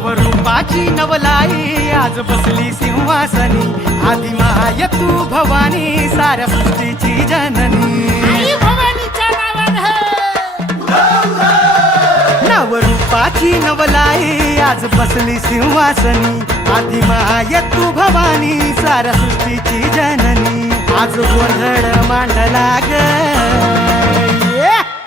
नवरूपाची नवलाई. आज बसली सिंहासनी. आधी माय तू भवानी साऱ्या सृष्टीची जननी. नवरूपाची नवलाई. आज बसली सिंहासनी. आधी माय तू भवानी साऱ्या सृष्टीची जननी. आज गोंधळ मांडला ग!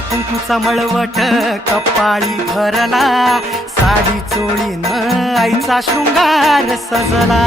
कुंकूचा मळवट कपाळी भरला. साडी चोळीन आईचा शृंगार सजला.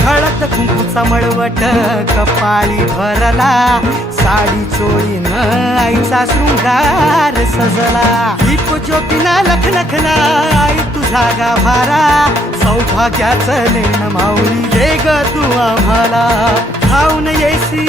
हळद कुंकूचा मळवट कपाळी भरला. साडी आईचा शृंगार सजला. दीप ज्योतीना लखलखला आई तुझा गाभारा सौभाग्याचं लेण माऊली दे ग तू आम्हाला. खाऊन येसी